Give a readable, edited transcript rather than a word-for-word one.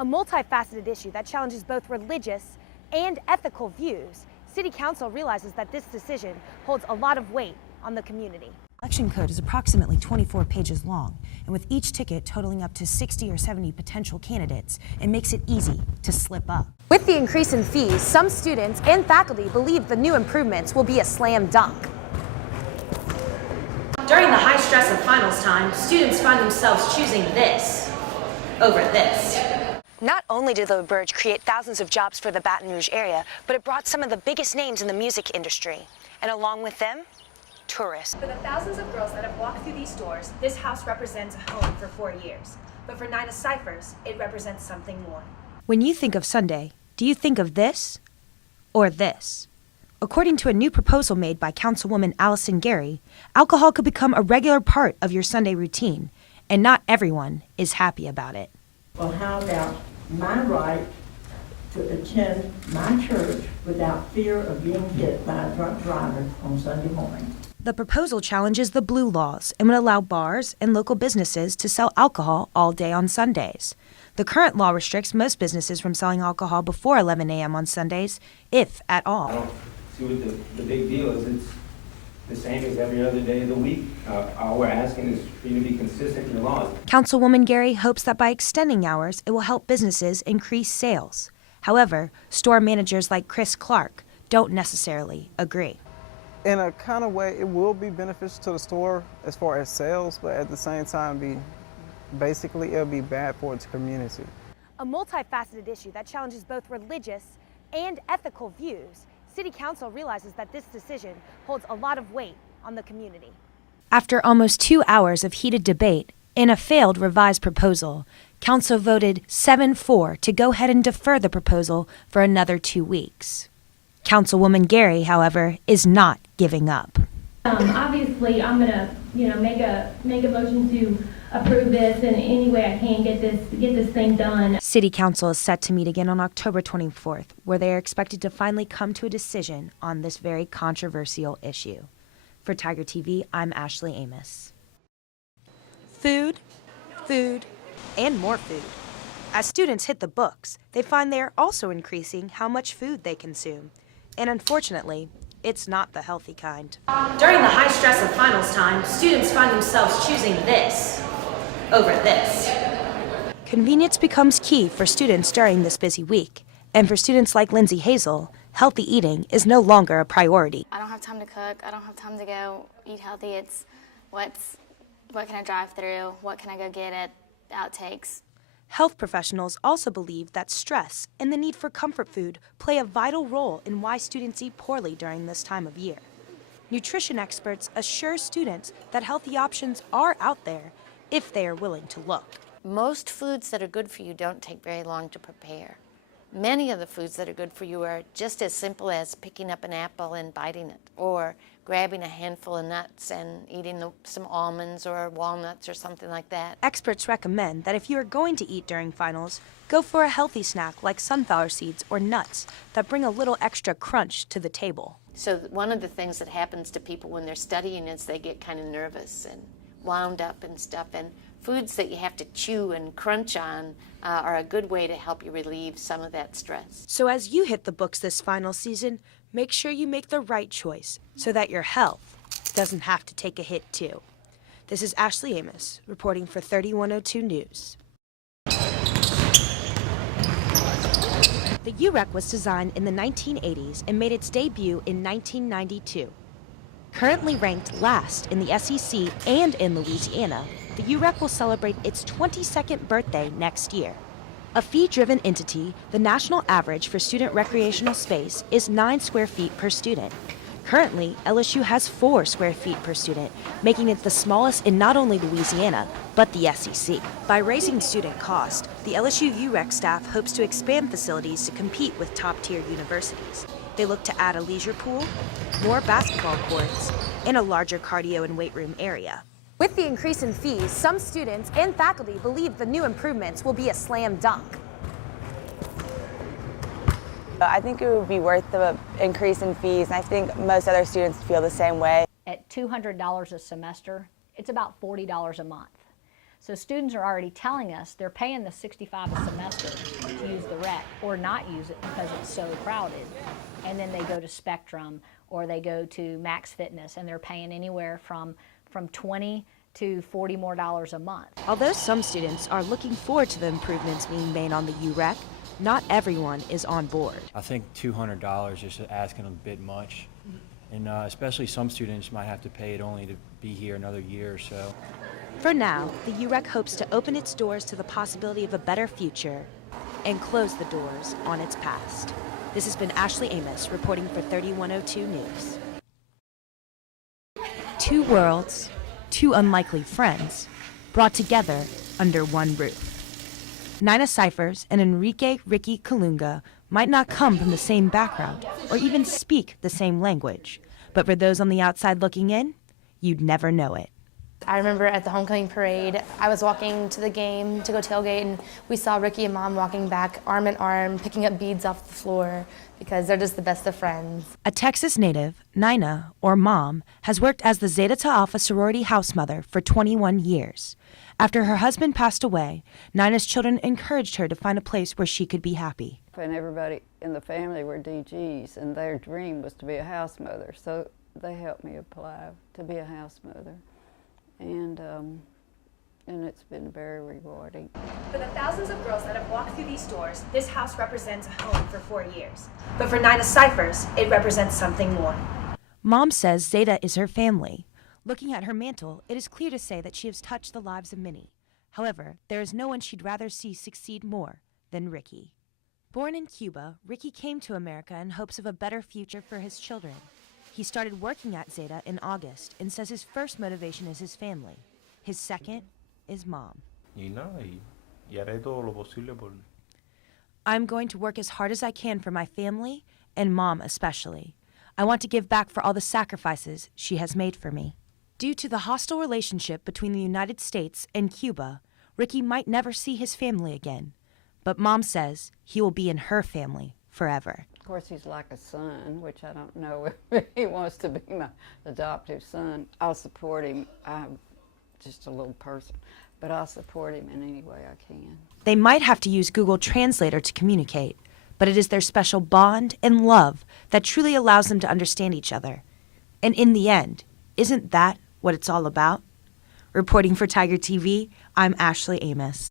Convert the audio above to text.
A multifaceted issue that challenges both religious and ethical views, City Council realizes that this decision holds a lot of weight on the community. Election code is approximately 24 pages long, and with each ticket totaling up to 60 or 70 potential candidates, it makes it easy to slip up. With the increase in fees, some students and faculty believe the new improvements will be a slam dunk. During the high stress of finals time, students find themselves choosing this over this. Not only did the Burge create thousands of jobs for the Baton Rouge area, but it brought some of the biggest names in the music industry. And along with them, tourists. For the thousands of girls that have walked through these doors, this house represents a home for 4 years. But for Nina Cyphers, it represents something more. When you think of Sunday, do you think of this or this? According to a new proposal made by Councilwoman Allison Gary, alcohol could become a regular part of your Sunday routine, and not everyone is happy about it. Well, how about my right to attend my church without fear of being hit by a drunk driver on Sunday morning? The proposal challenges the blue laws and would allow bars and local businesses to sell alcohol all day on Sundays. The current law restricts most businesses from selling alcohol before 11 a.m. on Sundays, if at all. I don't see what the big deal is. It's the same as every other day of the week. All we're asking is for you to be consistent in your laws. Councilwoman Gary hopes that by extending hours, it will help businesses increase sales. However, store managers like Chris Clark don't necessarily agree. In a kind of way, it will be beneficial to the store as far as sales, but at the same time, it'll be bad for its community. A multifaceted issue that challenges both religious and ethical views, City Council realizes that this decision holds a lot of weight on the community. After almost 2 hours of heated debate, in a failed revised proposal, Council voted 7-4 to go ahead and defer the proposal for another 2 weeks. Councilwoman Gary, however, is not giving up. Obviously, I'm gonna, make a motion to approve this in any way I can get this thing done. City Council is set to meet again on October 24th, where they are expected to finally come to a decision on this very controversial issue. For Tiger TV, I'm Ashley Amoss. Food, food, and more food. As students hit the books, they find they are also increasing how much food they consume. And unfortunately, it's not the healthy kind. During the high stress of finals time, students find themselves choosing this over this. Convenience becomes key for students during this busy week. And for students like Lindsay Hazel, healthy eating is no longer a priority. I don't have time to cook. I don't have time to go eat healthy. It's what can I drive through? What can I go get at Outtakes? Health professionals also believe that stress and the need for comfort food play a vital role in why students eat poorly during this time of year. Nutrition experts assure students that healthy options are out there if they are willing to look. Most foods that are good for you don't take very long to prepare. Many of the foods that are good for you are just as simple as picking up an apple and biting it, or grabbing a handful of nuts and eating some almonds or walnuts or something like that. Experts recommend that if you are going to eat during finals, go for a healthy snack like sunflower seeds or nuts that bring a little extra crunch to the table. So one of the things that happens to people when they're studying is they get kind of nervous and wound up and stuff, and foods that you have to chew and crunch on are a good way to help you relieve some of that stress. So as you hit the books this final season, make sure you make the right choice so that your health doesn't have to take a hit too. This is Ashley Amoss reporting for 3102 News. The UREC was designed in the 1980s and made its debut in 1992. Currently ranked last in the SEC and in Louisiana, the UREC will celebrate its 22nd birthday next year. A fee-driven entity, the national average for student recreational space is 9 square feet per student. Currently, LSU has 4 square feet per student, making it the smallest in not only Louisiana, but the SEC. By raising student cost, the LSU UREC staff hopes to expand facilities to compete with top-tier universities. They look to add a leisure pool, more basketball courts, and a larger cardio and weight room area. With the increase in fees, some students and faculty believe the new improvements will be a slam dunk. I think it would be worth the increase in fees, and I think most other students feel the same way. At $200 a semester, it's about $40 a month. So students are already telling us they're paying the $65 a semester to use the rec or not use it because it's so crowded. And then they go to Spectrum or they go to Max Fitness and they're paying anywhere from $20 to $40 more a month. Although some students are looking forward to the improvements being made on the UREC, not everyone is on board. I think $200 is asking a bit much. And especially some students might have to pay it only to be here another year or so. For now, the UREC hopes to open its doors to the possibility of a better future and close the doors on its past. This has been Ashley Amos reporting for 3102 News. Two worlds, two unlikely friends, brought together under one roof. Nina Cyphers and Enrique Ricky Kalunga might not come from the same background or even speak the same language, but for those on the outside looking in, you'd never know it. I remember at the homecoming parade, I was walking to the game to go tailgate, and we saw Ricky and Mom walking back arm in arm, picking up beads off the floor because they're just the best of friends. A Texas native, Nina, or Mom, has worked as the Zeta Tau Alpha sorority house mother for 21 years. After her husband passed away, Nina's children encouraged her to find a place where she could be happy. And everybody in the family were DGs, and their dream was to be a house mother, so they helped me apply to be a house mother. And it's been very rewarding. For the thousands of girls that have walked through these doors, this house represents a home for 4 years. But for Nina Cyphers, it represents something more. Mom says Zeta is her family. Looking at her mantle, it is clear to say that she has touched the lives of many. However, there is no one she'd rather see succeed more than Ricky. Born in Cuba, Ricky came to America in hopes of a better future for his children. He started working at Zeta in August and says his first motivation is his family. His second is Mom. I'm going to work as hard as I can for my family and Mom especially. I want to give back for all the sacrifices she has made for me. Due to the hostile relationship between the United States and Cuba, Ricky might never see his family again. But Mom says he will be in her family forever. Of course, he's like a son, which I don't know if he wants to be my adoptive son. I'll support him. I'm just a little person, but I'll support him in any way I can. They might have to use Google Translator to communicate, but it is their special bond and love that truly allows them to understand each other. And in the end, isn't that what it's all about? Reporting for Tiger TV, I'm Ashley Amos.